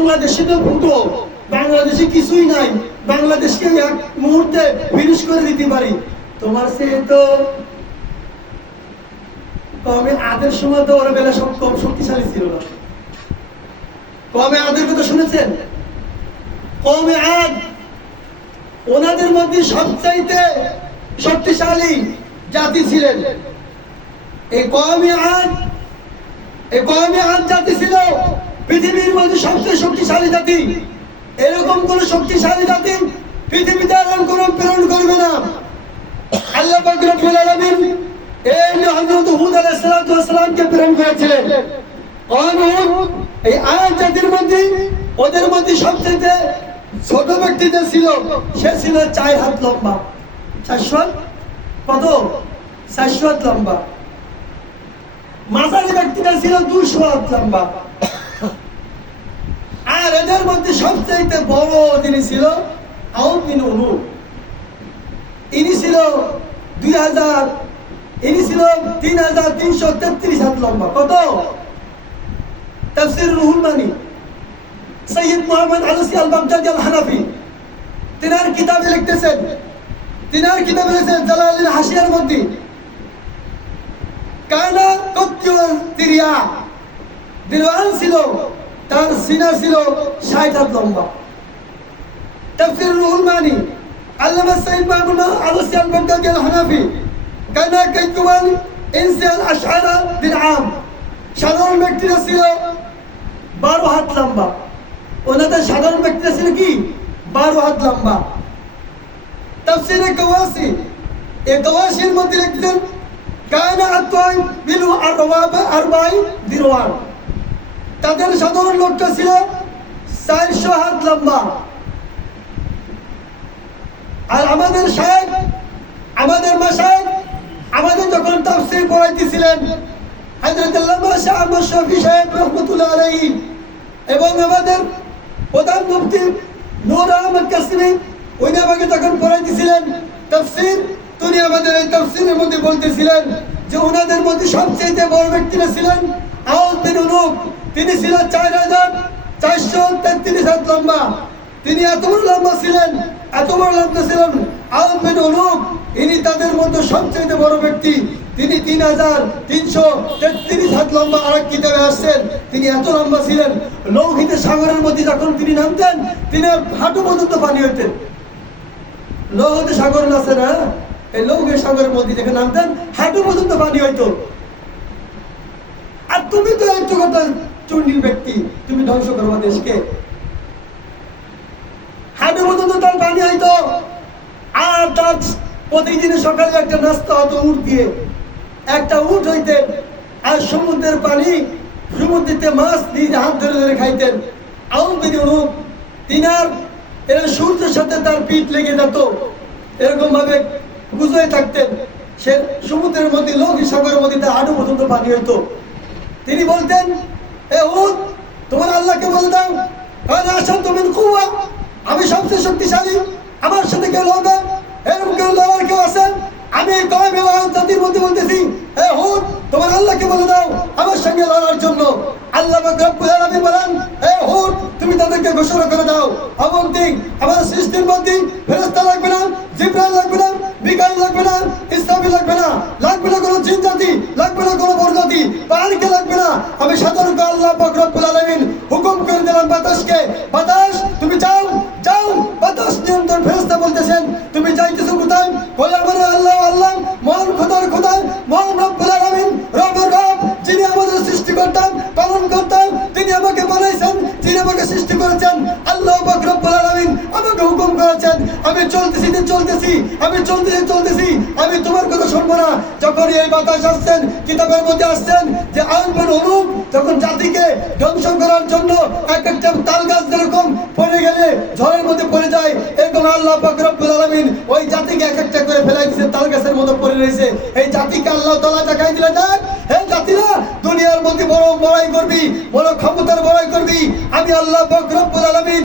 বাংলাদেশে তো ভূতো, বাংলাদেশে কিছুই নাই, বাংলাদেশকে এক মুহূর্তে ফিনিশ করে দিতে পারি। তোমার সে তো কমে আদের সময় তো ওরা বেলা সব কম শক্তিশালী ছিল না। কমে আদের কথা শুনেছেন? কমে আদ ওনাদের মধ্যে সবচাইতে শক্তিশালী জাতি ছিলেন। এই কমে আদ জাতি ছিল পৃথিবীর মধ্যে সবচেয়ে শক্তিশালী জাতি। এরকম কোন শক্তিশালী জাতি পৃথিবীতে আর কোন প্রেরণ করবে না। আল্লাহ পাক রব্বুল আলামিন এই হযরত হুদ আলাইহিস সালাতু ওয়াস সালামকে প্রেরণ করেছিলেন। এই আদ জাতির মধ্যে ওদের মধ্যে সবচেয়ে ছোট ব্যক্তি যে ছিল সে ছিল 4 হাত লম্বা। 400 কত? 400 হাত লম্বা। মাঝারি ব্যক্তিটা ছিল 200 হাত লম্বা। আর এদের মধ্যে সবচেয়ে বড় যিনি ছিল আউদ বিন উলু। ইনি ছিল 3333 হাত লম্বা। কত? তাফসীর রুহুল মানি সৈয়দ মুহাম্মদ আলসি আল বাগদাদি আল হানাফি তিনার কিতাবে লিখতেছেন, জালালুল হাসিয়ার মধ্যে কানা কত্তুল তিরিয়া দিলওয়ান ছিল, তার সিনা ছিল 60 হাত লম্বা। তাফসীর রুহুল মানি আল্লামা সৈয়দ মুহাম্মদ আলসি আল বাগদাদি আল হানাফি কানা কাইতুমান ইনসাল আশআরা বিল আম, সাধারণ ব্যক্তিরা ছিল 12 হাত লম্বা। ওনাদের সাধারণ ব্যক্তিরা ছিল কি 12 হাত লম্বা। তাফসীরে কাওয়াসি এই কাওয়াসির মধ্যে লিখতেন কানা আতওয়াই বিল আরওয়াবা 40 দিরওয়ান, তাদের সাধারণ লোকটা ছিল 400 হাত লম্বা। আর আমাদের শায়েখ, আমাদের মাশায়েখ আমাদের যখন তাফসীর পড়াইতেছিলেন হযরত আল্লামা শাহ আহমদ শফি সাহেব রাহমাতুল্লাহ আলাইহি এবং আমাদের প্রধান মুফতি নূর আহমদ কাসেমি উনি আমাকে যখন পড়াইতেছিলেন তাফসীর, তিনি আমাদের এই তাফসীরের মধ্যে বলতেছিলেন যে ওনাদের মধ্যে সবচেয়ে বড় ব্যক্তিরা ছিলেন আউদ বিন উলু। তিনি ছিলেন 4433 হাত লম্বা। তিনি এত বড় লম্বা ছিলেন, আউদ বিন উলু। ইনি তাদের মধ্যে সবচেয়ে বড় ব্যক্তি। তিনি 3333 হাত লম্বা। আরেক কিতাবে আসছেন তিনি এত লম্বা ছিলেন, লৌহিত সাগরের মধ্যে যখন তিনি নামতেন তিনি হাঁটু পর্যন্ত পানি হইতেন। লৌহিত সাগর আছে না, এই লৌহিত সাগরের মধ্যে যখন নামতেন হাঁটু পর্যন্ত পানি হইতো। আর তুমি তো একটু কথা চুন্ডির ব্যক্তি, তুমি ধ্বংস করবা দেশকে। হাঁটু পর্যন্ত তার পানি হইতো। আর তার প্রতিদিন সকালে একটা নাস্তা হতো উট দিয়ে, একটা উট হইতে। আর সমুদ্রের পানি, সমুদ্রেতে মাছ দিয়ে হাত ধরে ধরে খাইতেন। আউদ বিন উলু তিনার এরা সূর্যের সাথে তার পিঠ লেগে যেত, এরকম ভাবে গুজরে থাকতেন। সে সমুদ্রের মধ্যে, লৌহিত সাগরের মধ্যে তার হাঁটু পর্যন্ত পানি হইতো। তিনি বলতেন, এ উট তোমার আল্লাহকে বলে দাও আমি সবচেয়ে শক্তিশালী, আমার সাথে কেউ লড়বে? এরকম কেউ লড়ার কেউ আছেন? আমি জাতির মধ্যে বলতেছি, এ হুদ তোমার আল্লাহকে বলে দাও আমার সঙ্গে লড়ার জন্য। আল্লাহ রব্বুল আলামিন বলেন, এ হুদ তুমি তাদেরকে ঘোষণা করে দাও অবন্তিক আমার সৃষ্টির মধ্যে ফেরেশতা লাগবে না, জিবরাইল লাগবে না, মিকাইল লাগবে না, ইসরাফিল লাগবে না, লাগবে না কোনো জিন জাতি, লাগবে না কোনো বড় জাতি, পাহাড়কে লাগবে না। আমি সাধারণত আল্লাহ পাক রব্বুল আলামিন হুকুম করে দিলাম বাতাসকে, বাতাস তুমি যাও, যাও। বাতাস নিয়ন্ত্রণ ফেরেশতা বলতেছেন তুমি যাইতেছো কোথায়? বলে আমার আল্লাহ, আল্লাহ মহান খোদার খোদা, মহান রব্বুল আলামিন, রবের রব, যিনি আমাদের সৃষ্টি করতেন, পালন করতেন, তিনি আমাকে বানাইছেন, যিনি আমাকে সৃষ্টি করেছেন, আল্লাহ পাক রব্বুল আলামিন আমাকে হুকুম করেছেন। আমি চলতেছি, আমি তোমার কথা শুনবো না। যখন এই বাতাস আসছেন, কিতাবের মধ্যে আসছেন যে আউদ বিন উলু যখন জাতিকে ধ্বংস করার জন্য এক একটা তাল গাছ যেরকম পড়ে গেলে ঝড়ের মধ্যে পড়ে যায়, এরকম আল্লাহ পাক রব্বুল আলামিন ওই জাতিকে এক একটা করে ফেলাই দিয়েছে, তাল গাছের মতো পড়ে রয়েছে। এই জাতিকে আল্লাহ তাআলা দেখাই দিলে দেখ, এই জাতিরা দুনিয়ার মধ্যে বড় বড়াই করবি, বড় ক্ষমতার বড়াই করবি, আমি আল্লাহ পাক রব্বুল আলামিন